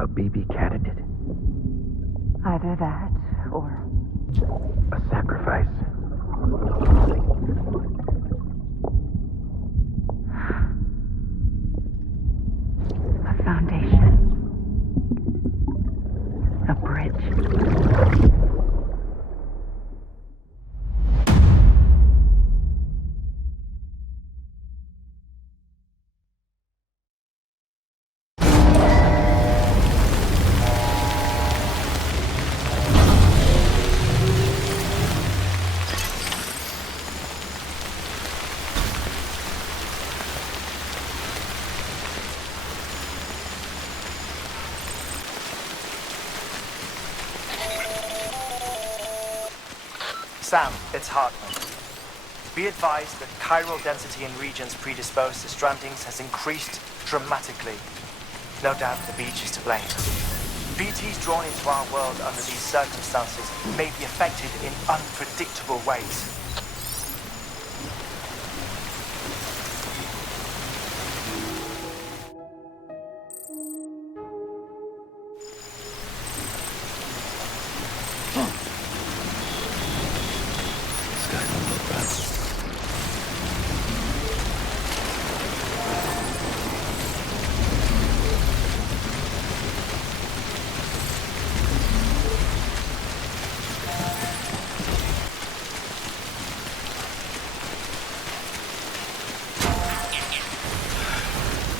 A baby candidate? Either that, or A sacrifice? a foundation. A bridge. Sam, it's Hartman. Be advised that chiral density in regions predisposed to strandings has increased dramatically. No doubt the beach is to blame. BTs drawn into our world under these circumstances may be affected in unpredictable ways. This guy don't look right.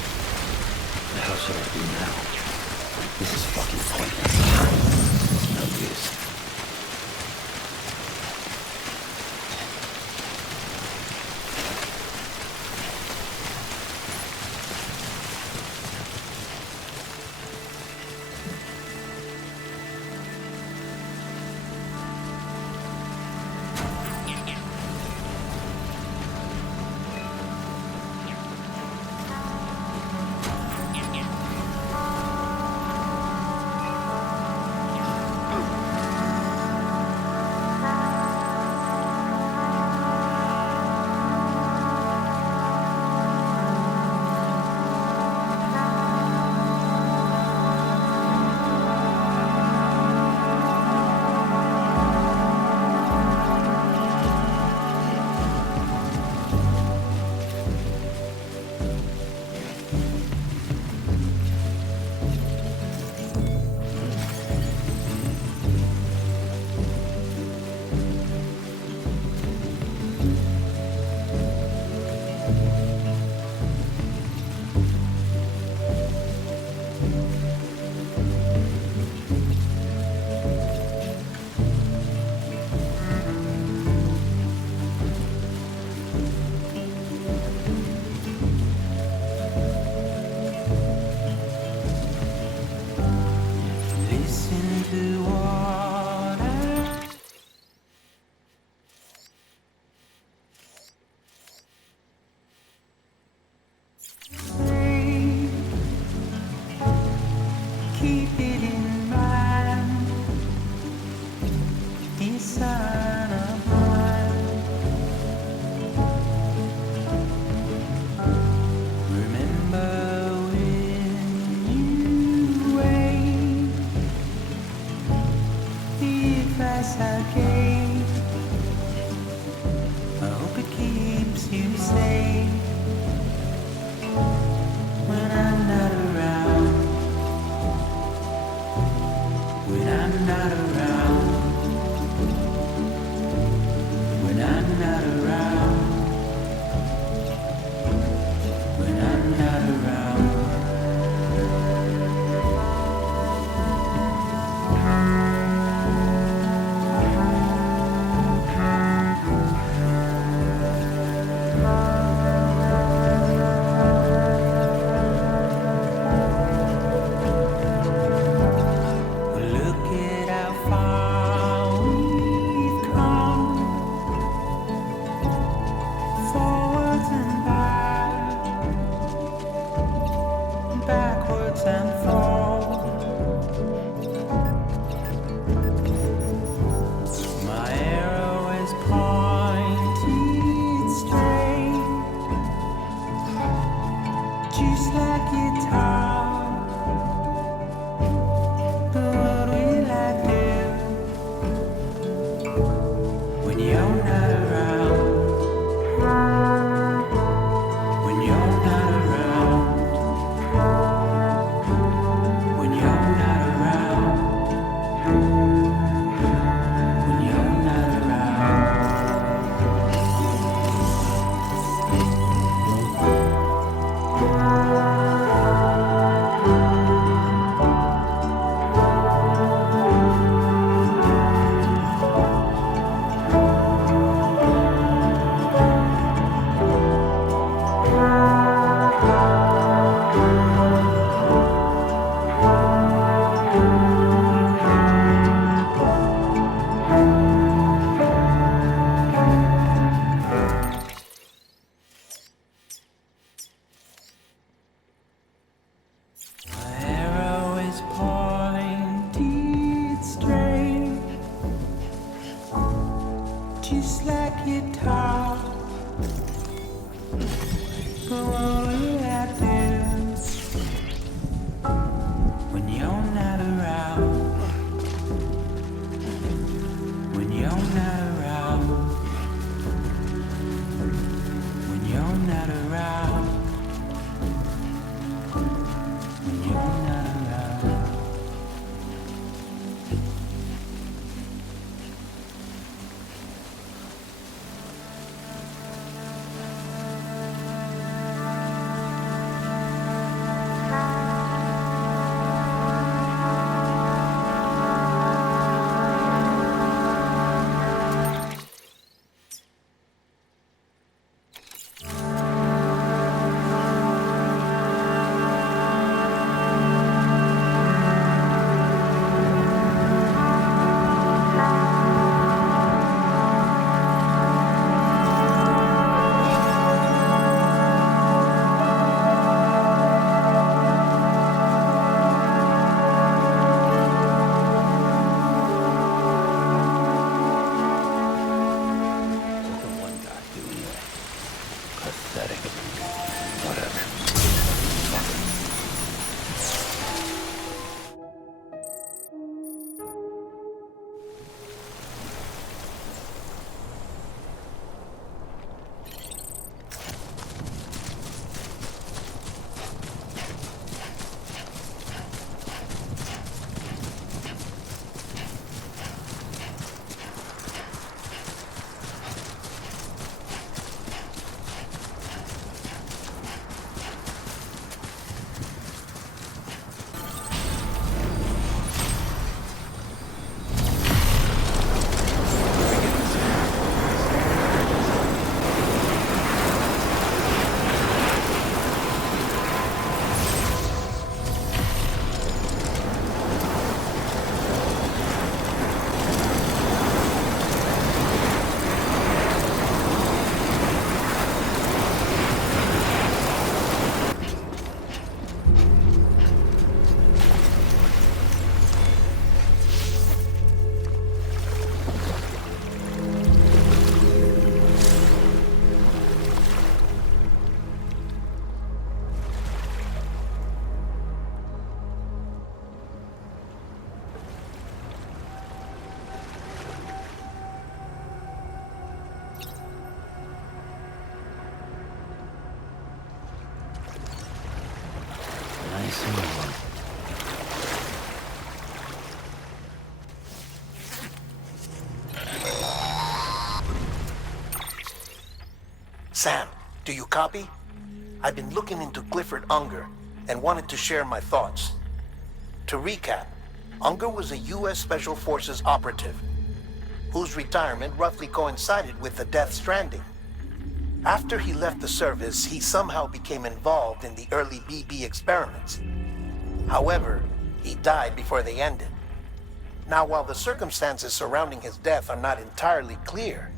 What the hell should I do now? This is fucking pointless. It's no use. Keep it in mind, this sign of mine. Remember when you wait, the advice I gave. I hope it keeps you safe when I'm not around. When I'm not around, when I'm not around, when I'm not around. Look at how far Sam, do you copy? I've been looking into Clifford Unger and wanted to share my thoughts. To recap, Unger was a U.S. Special Forces operative whose retirement roughly coincided with the Death Stranding. After he left the service, he somehow became involved in the early BB experiments. However, he died before they ended. Now, while the circumstances surrounding his death are not entirely clear,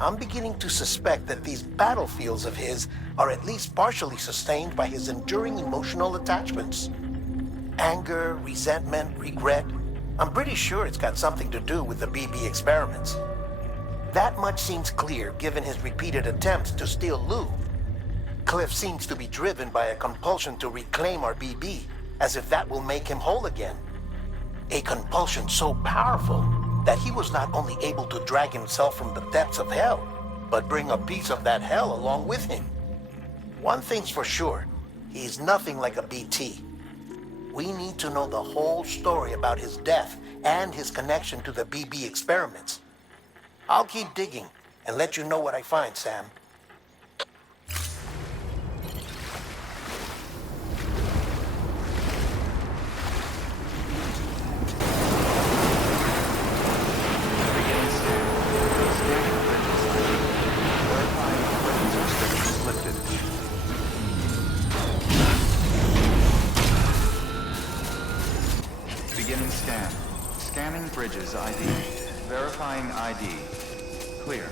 I'm beginning to suspect that these battlefields of his are at least partially sustained by his enduring emotional attachments. Anger, resentment, regret. I'm pretty sure it's got something to do with the BB experiments. That much seems clear given his repeated attempts to steal Lou. Cliff seems to be driven by a compulsion to reclaim our BB, as if that will make him whole again. A compulsion so powerful that he was not only able to drag himself from the depths of hell, but bring a piece of that hell along with him. One thing's for sure, he's nothing like a BT. We need to know the whole story about his death and his connection to the BB experiments. I'll keep digging and let you know what I find, Sam. Beginning scan. Scanning bridges ID. Verifying ID. Clear.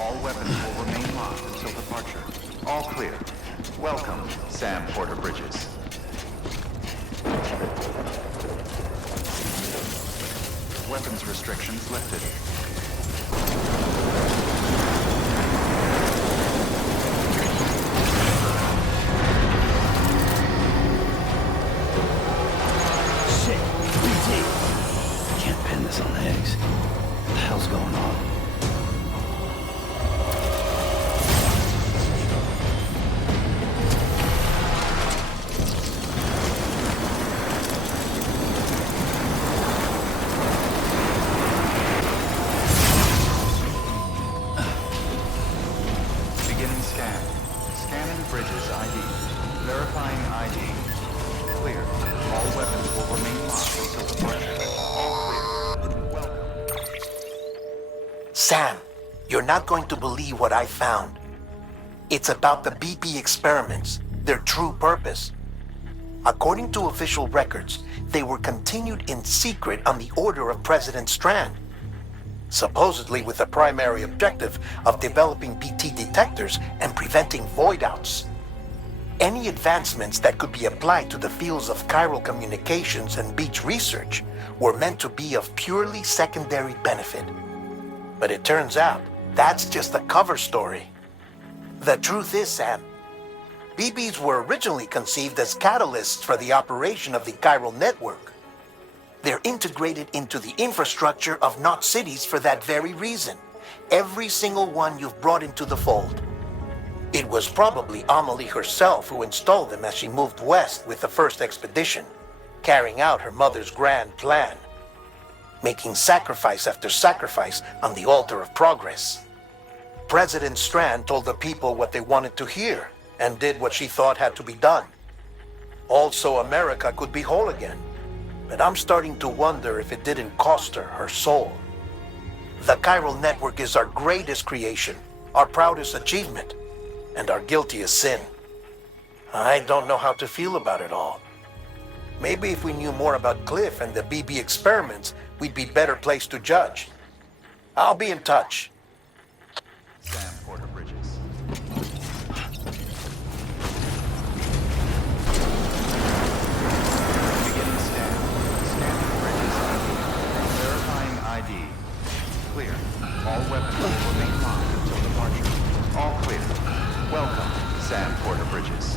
All weapons will remain locked until departure. All clear. Welcome, Sam Porter Bridges. Weapons restrictions lifted. Can't pin this on eggs. What the hell's going on? Beginning scan. Scanning bridges ID. Verifying ID. Clear. All weapons will remain locked until departure. All clear. Welcome. Sam, you're not going to believe what I found. It's about the BB experiments, their true purpose. According to official records, they were continued in secret on the order of President Strand, supposedly with the primary objective of developing BT detectors and preventing void-outs. Any advancements that could be applied to the fields of chiral communications and beach research were meant to be of purely secondary benefit. But it turns out, that's just a cover story. The truth is, Sam, BBs were originally conceived as catalysts for the operation of the chiral network. They're integrated into the infrastructure of Knot cities for that very reason. Every single one you've brought into the fold. It was probably Amelie herself who installed them as she moved west with the first expedition, carrying out her mother's grand plan, making sacrifice after sacrifice on the altar of progress. President Strand told the people what they wanted to hear and did what she thought had to be done. Also, America could be whole again. But I'm starting to wonder if it didn't cost her soul. The chiral network is our greatest creation, our proudest achievement, and our guiltiest sin. I don't know how to feel about it all. Maybe if we knew more about Cliff and the BB experiments, we'd be better placed to judge. I'll be in touch. Sam Porter Bridges. Beginning scan. Scanning bridges ID. Verifying ID. Clear. All weapons will remain locked until departure. All clear. Welcome, Sam Porter Bridges.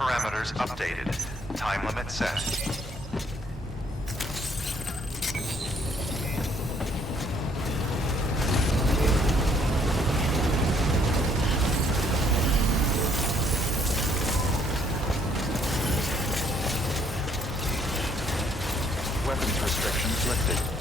parameters updated. Time limit set. Weapons restrictions lifted.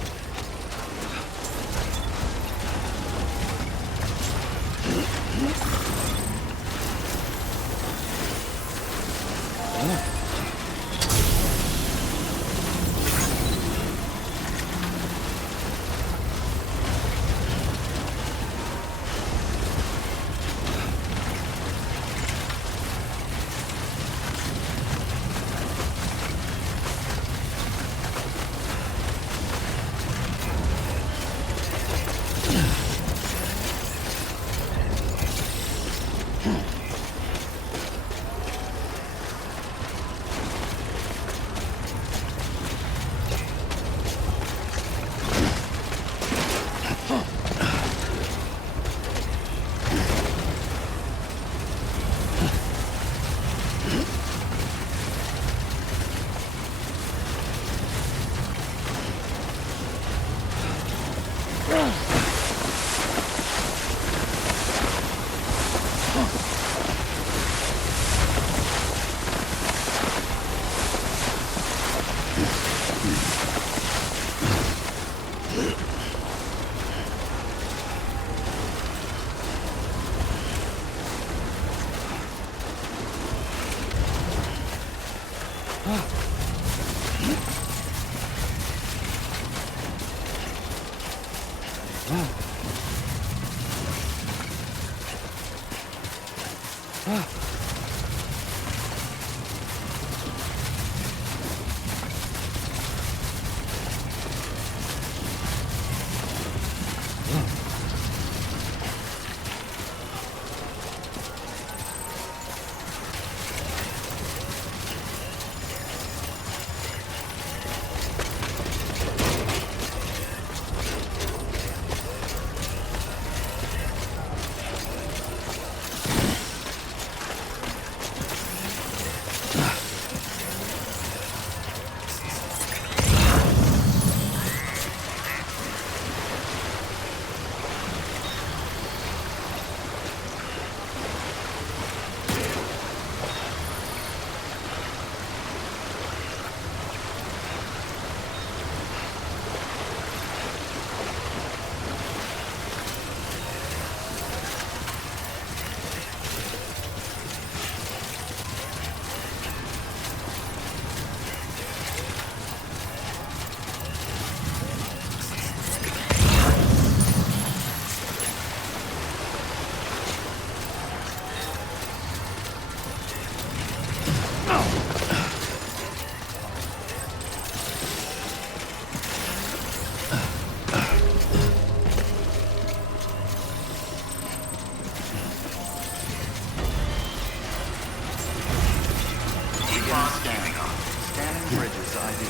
Scanning bridges ID.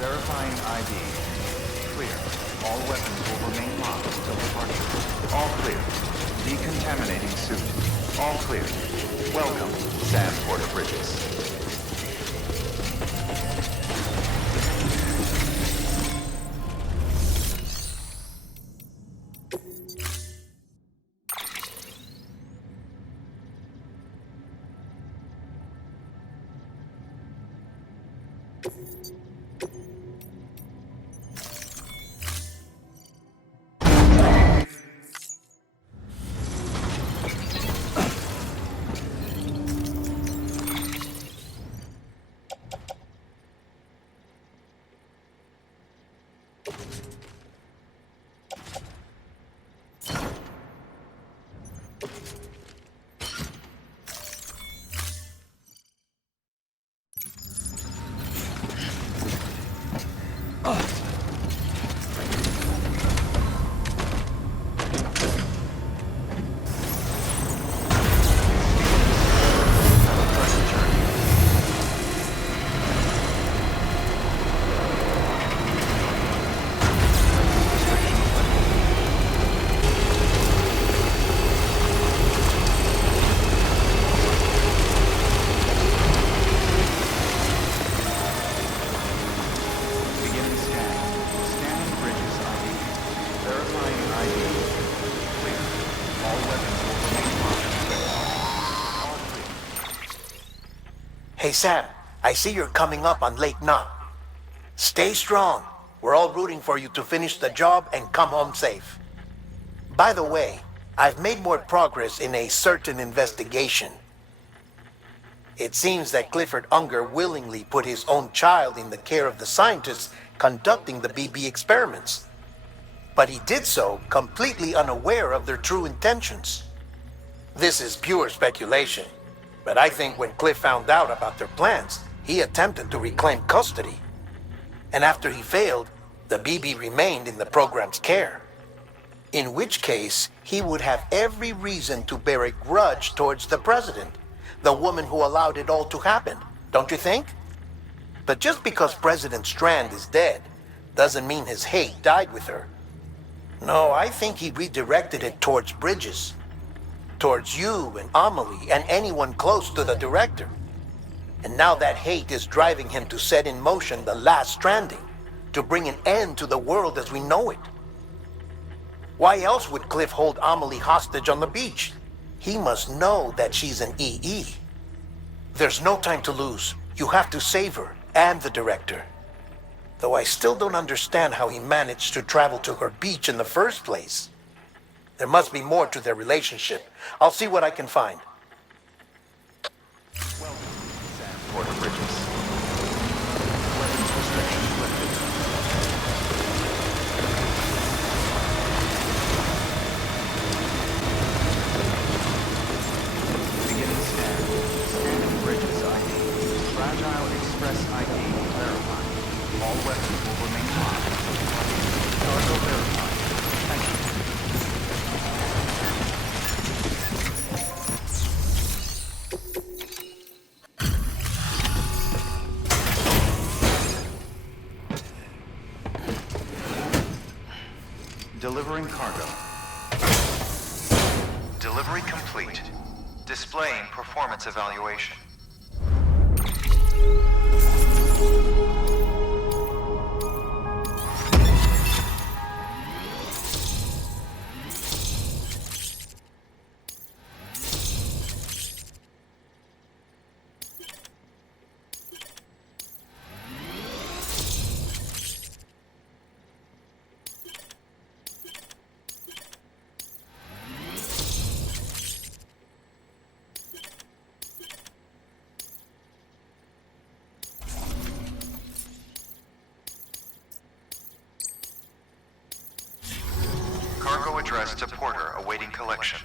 Verifying ID. Clear. All weapons will remain locked until departure. All clear. Decontaminating suit. All clear. Welcome, Sam Porter Bridges. Hey Sam, I see you're coming up on Lake Knot. Stay strong. We're all rooting for you to finish the job and come home safe. By the way, I've made more progress in a certain investigation. It seems that Clifford Unger willingly put his own child in the care of the scientists conducting the BB experiments. But he did so completely unaware of their true intentions. This is pure speculation, but I think when Cliff found out about their plans, he attempted to reclaim custody. And after he failed, the BB remained in the program's care. In which case, he would have every reason to bear a grudge towards the president, the woman who allowed it all to happen, don't you think? But just because President Strand is dead, doesn't mean his hate died with her. No, I think he redirected it towards Bridges. Towards you and Amelie and anyone close to the director. And now that hate is driving him to set in motion the last Stranding, to bring an end to the world as we know it. Why else would Cliff hold Amelie hostage on the beach? He must know that she's an EE. There's no time to lose. You have to save her and the director. Though I still don't understand how he managed to travel to her beach in the first place. There must be more to their relationship. I'll see what I can find. Welcome, Sam Porter Bridges. Weapons restrictions lifted. Beginning scan. Scanning Bridges ID. Fragile Express ID verified. All weapons will remain locked. Cargo verified. Thank you. Delivering cargo. Delivery complete. Displaying performance evaluation. Cargo addressed to Porter awaiting collection.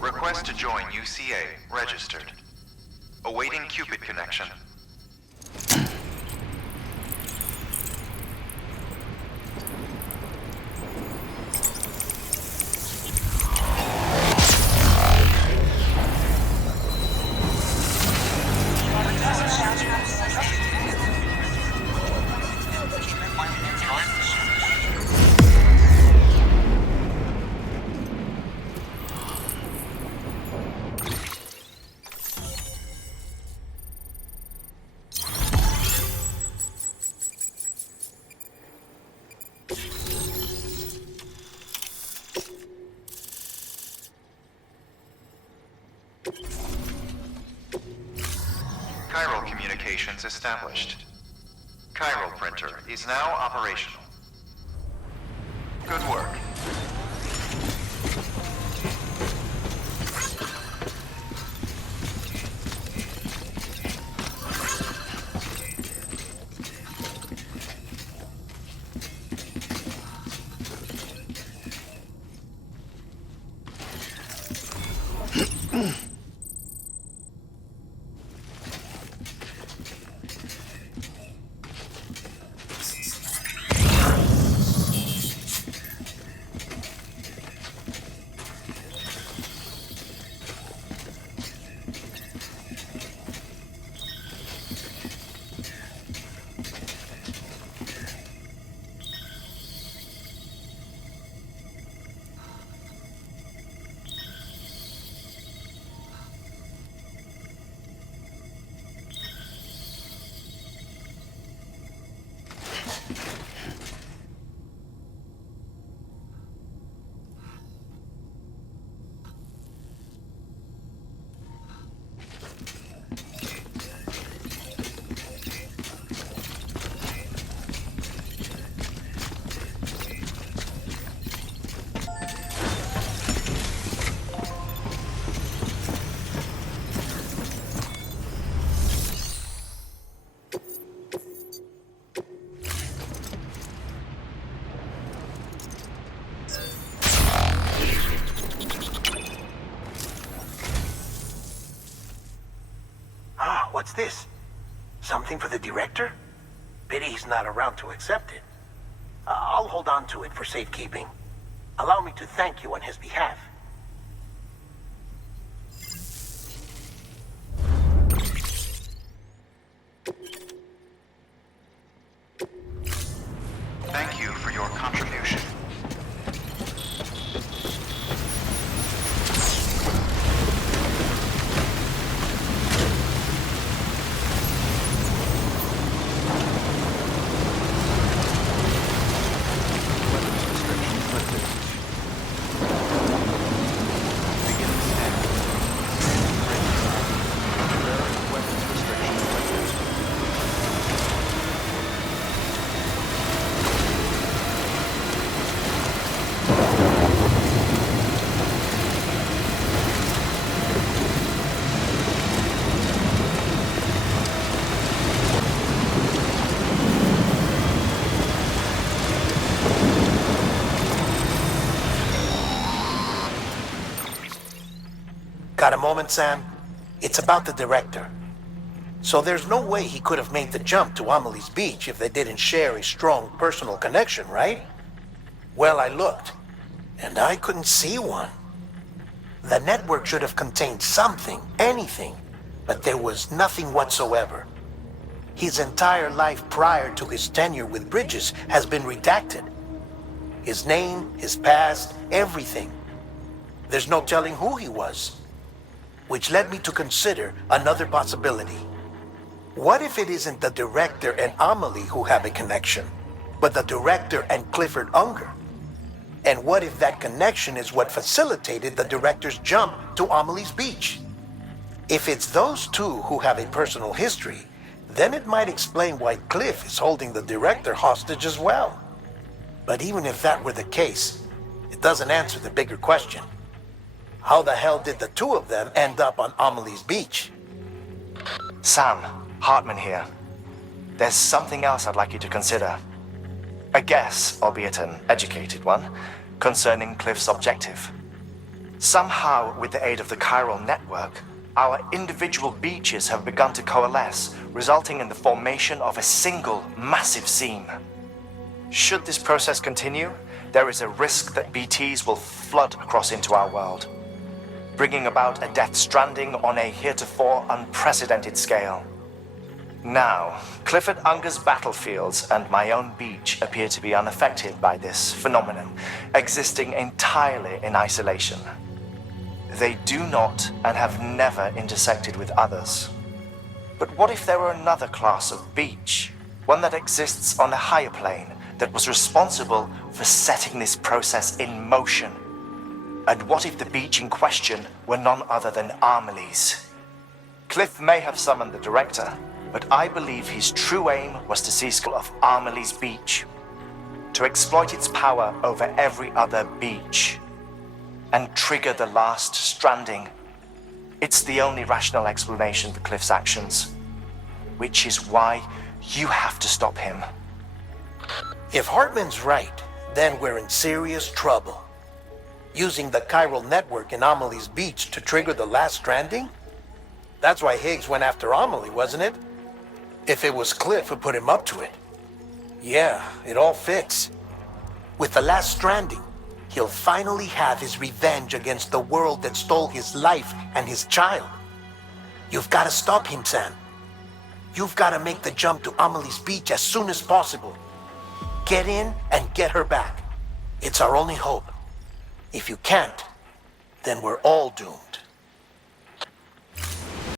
Request to join UCA registered. Awaiting Cupid connection. Chiral communications established. Chiral printer is now operational. Good work. this? Something for the director? Pity he's not around to accept it. I'll hold on to it for safekeeping. Allow me to thank you on his behalf. Thank you for your contribution. Weapons restrictions lifted. Beginning scan. Weapons restrictions lifted. Got a moment, Sam? It's about the director. So there's no way he could have made the jump to Amelie's Beach if they didn't share a strong personal connection, right? Well, I looked, and I couldn't see one. The network should have contained something, anything, but there was nothing whatsoever. His entire life prior to his tenure with Bridges has been redacted. His name, his past, everything. There's no telling who he was. Which led me to consider another possibility. What if it isn't the director and Amelie who have a connection, but the director and Clifford Unger? And what if that connection is what facilitated the director's jump to Amelie's Beach? If it's those two who have a personal history, then it might explain why Cliff is holding the director hostage as well. But even if that were the case, it doesn't answer the bigger question. How the hell did the two of them end up on Amelie's Beach? Sam, Hartman here. There's something else I'd like you to consider. A guess, albeit an educated one, concerning Cliff's objective. Somehow, with the aid of the chiral network, our individual beaches have begun to coalesce, resulting in the formation of a single massive seam. Should this process continue, there is a risk that BTs will flood across into our world, bringing about a death stranding on a heretofore unprecedented scale. Now, Clifford Unger's battlefields and my own beach appear to be unaffected by this phenomenon, existing entirely in isolation. They do not and have never intersected with others. But what if there were another class of beach, one that exists on a higher plane, that was responsible for setting this process in motion? And what if the beach in question were none other than Amelie's? Cliff may have summoned the director, but I believe his true aim was to seize control of Amelie's Beach, to exploit its power over every other beach, and trigger the last stranding. It's the only rational explanation for Cliff's actions, which is why you have to stop him. If Hartman's right, then we're in serious trouble. Using the chiral network in Amelie's Beach to trigger the last stranding? That's why Higgs went after Amelie, wasn't it? If it was Cliff who put him up to it. Yeah, it all fits. With the last stranding, he'll finally have his revenge against the world that stole his life and his child. You've got to stop him, Sam. You've got to make the jump to Amelie's Beach as soon as possible. Get in and get her back. It's our only hope. If you can't, then we're all doomed.